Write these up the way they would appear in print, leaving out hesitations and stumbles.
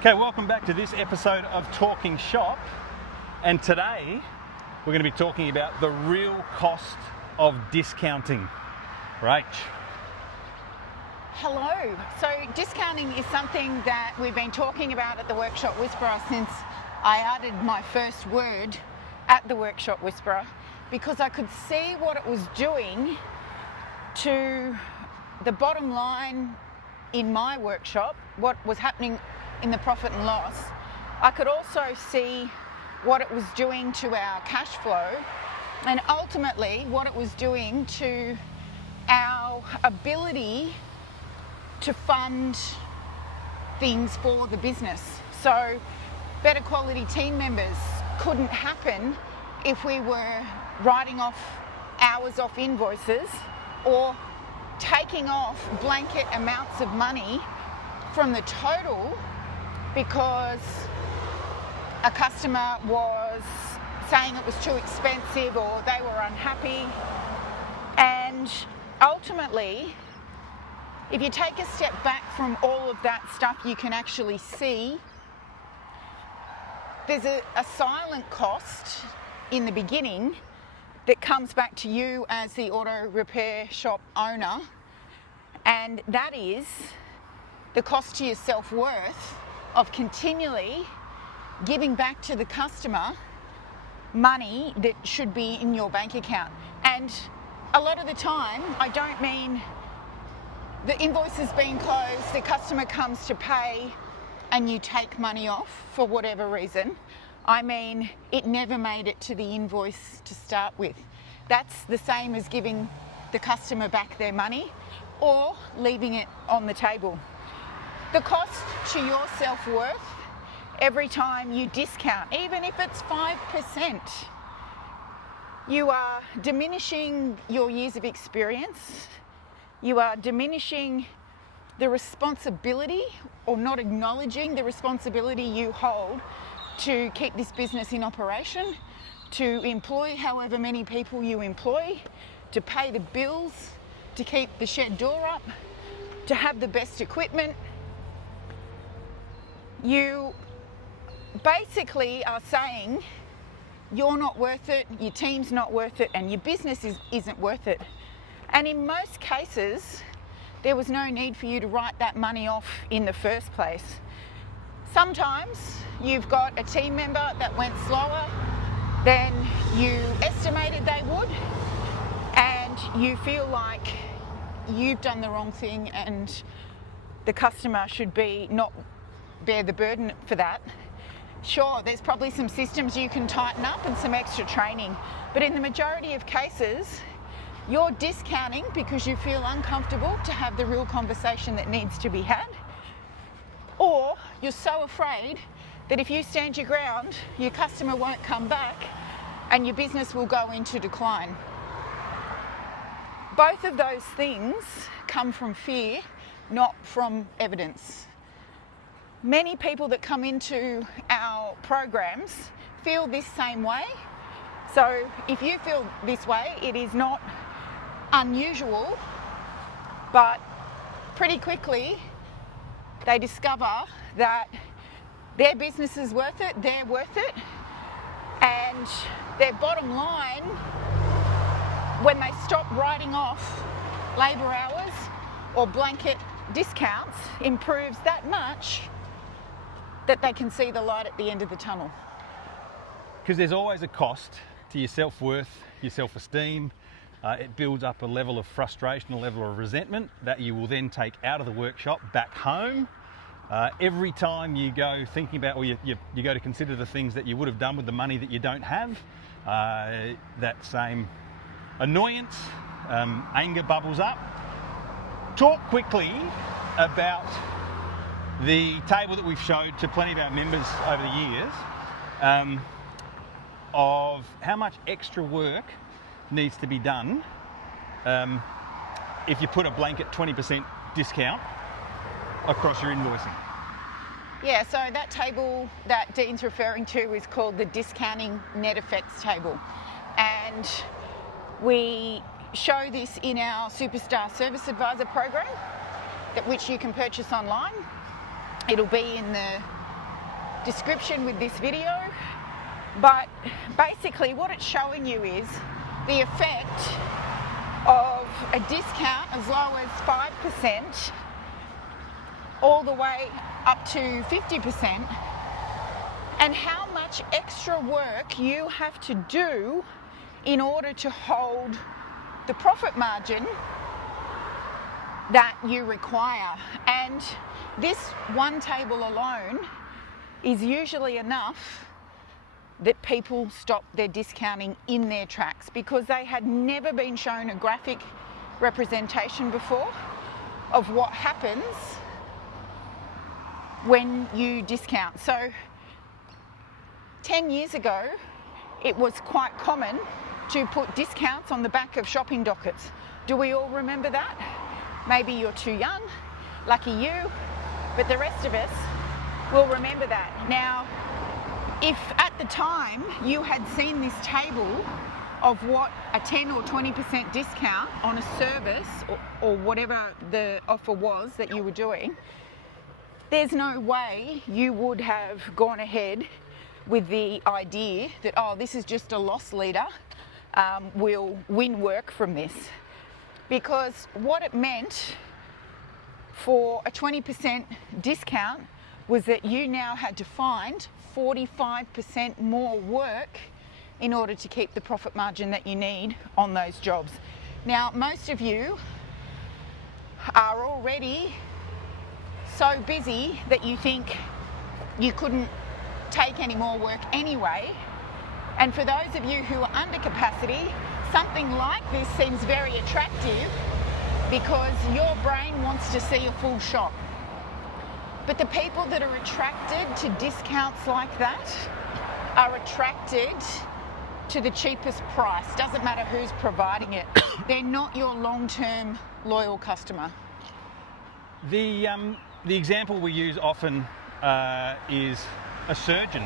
Okay, welcome back to this episode of Talking Shop, and today we're going to be talking about the real cost of discounting. Rach. Hello. So discounting is something that we've been talking about at the Workshop Whisperer since I added my first word at the Workshop Whisperer, because I could see what it was doing to the bottom line in my workshop, what was happening in the profit and loss. I could also see what it was doing to our cash flow, and ultimately what it was doing to our ability to fund things for the business. So better quality team members couldn't happen if we were writing off hours off invoices or taking off blanket amounts of money from the total because a customer was saying it was too expensive or they were unhappy. And ultimately, if you take a step back from all of that stuff, you can actually see there's a silent cost in the beginning that comes back to you as the auto repair shop owner, and that is the cost to your self-worth of continually giving back to the customer money that should be in your bank account. And a lot of the time, I don't mean the invoice is being closed, the customer comes to pay and you take money off for whatever reason. I mean, it never made it to the invoice to start with. That's the same as giving the customer back their money or leaving it on the table. The cost to your self-worth every time you discount, even if it's 5%, you are diminishing your years of experience. You are diminishing the responsibility or not acknowledging the responsibility you hold to keep this business in operation, to employ however many people you employ, to pay the bills, to keep the shed door up, to have the best equipment. You basically are saying you're not worth it, your team's not worth it, and your business isn't worth it. And in most cases, there was no need for you to write that money off in the first place. Sometimes you've got a team member that went slower than you estimated they would, and you feel like you've done the wrong thing and the customer should not bear the burden for that. Sure, there's probably some systems you can tighten up and some extra training, but in the majority of cases, you're discounting because you feel uncomfortable to have the real conversation that needs to be had, or you're so afraid that if you stand your ground, your customer won't come back and your business will go into decline. Both of those things come from fear, not from evidence. Many people that come into our programs feel this same way. So if you feel this way, it is not unusual, but pretty quickly they discover that their business is worth it, they're worth it, and their bottom line, when they stop writing off labour hours or blanket discounts, improves that much that they can see the light at the end of the tunnel. Because there's always a cost to your self-worth, your self-esteem. It builds up a level of frustration, a level of resentment that you will then take out of the workshop back home. Every time you go thinking about, or you go to consider the things that you would have done with the money that you don't have, that same annoyance, anger bubbles up. Talk quickly about the table that we've showed to plenty of our members over the years of how much extra work needs to be done if you put a blanket 20% discount across your invoicing. Yeah, so that table that Dean's referring to is called the discounting net effects table. And we show this in our Superstar Service Advisor program, which you can purchase online. It'll be in the description with this video, but basically what it's showing you is the effect of a discount as low as 5% all the way up to 50%, and how much extra work you have to do in order to hold the profit margin that you require. And this one table alone is usually enough that people stop their discounting in their tracks, because they had never been shown a graphic representation before of what happens when you discount. So 10 years ago, it was quite common to put discounts on the back of shopping dockets. Do we all remember that? Maybe you're too young, lucky you, but the rest of us will remember that. Now, if at the time you had seen this table of what a 10 or 20% discount on a service or whatever the offer was that you were doing, there's no way you would have gone ahead with the idea that, oh, this is just a loss leader, we'll win work from this. Because what it meant for a 20% discount was that you now had to find 45% more work in order to keep the profit margin that you need on those jobs. Now, most of you are already so busy that you think you couldn't take any more work anyway. And for those of you who are under capacity, something like this seems very attractive because your brain wants to see a full shop. But the people that are attracted to discounts like that are attracted to the cheapest price. Doesn't matter who's providing it. They're not your long-term loyal customer. The example we use often is a surgeon.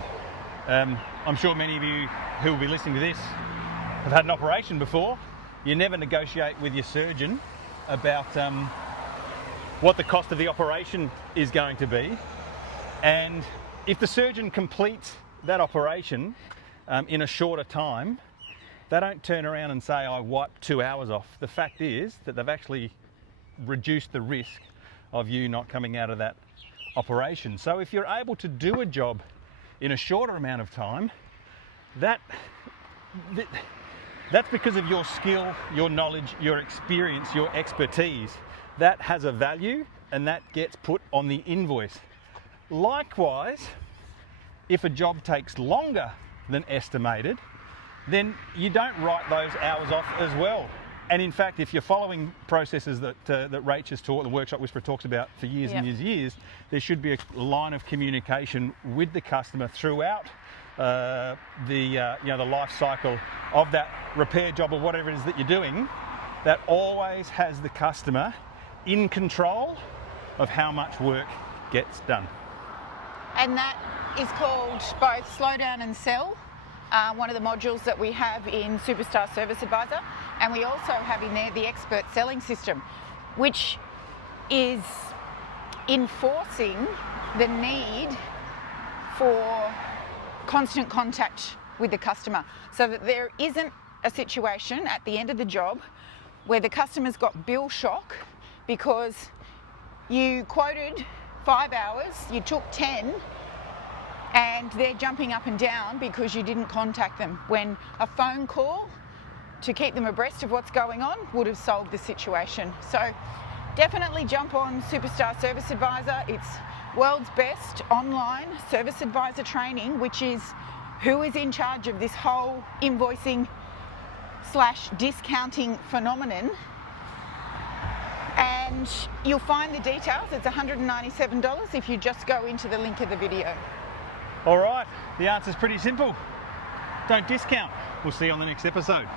I'm sure many of you who will be listening to this have had an operation before. You never negotiate with your surgeon about what the cost of the operation is going to be. And if the surgeon completes that operation in a shorter time, they don't turn around and say, I wiped 2 hours off. The fact is that they've actually reduced the risk of you not coming out of that operation. So if you're able to do a job in a shorter amount of time, that's because of your skill, your knowledge, your experience, your expertise. That has a value and that gets put on the invoice. Likewise, if a job takes longer than estimated, then you don't write those hours off as well. And in fact, if you're following processes that Rach has taught, the Workshop Whisperer talks about for years and years, there should be a line of communication with the customer throughout the life cycle of that repair job or whatever it is that you're doing, that always has the customer in control of how much work gets done. And that is called both Slow Down and Sell, one of the modules that we have in Superstar Service Advisor, and we also have in there the Expert Selling System, which is enforcing the need for constant contact with the customer, so that there isn't a situation at the end of the job where the customer's got bill shock because you quoted 5 hours, you took 10, and they're jumping up and down because you didn't contact them, when a phone call to keep them abreast of what's going on would have solved the situation. So definitely jump on Superstar Service Advisor. It's world's best online service advisor training, which is who is in charge of this whole invoicing / discounting phenomenon. And you'll find the details. It's $197 if you just go into the link of the video. All right, the answer's pretty simple. Don't discount. We'll see you on the next episode.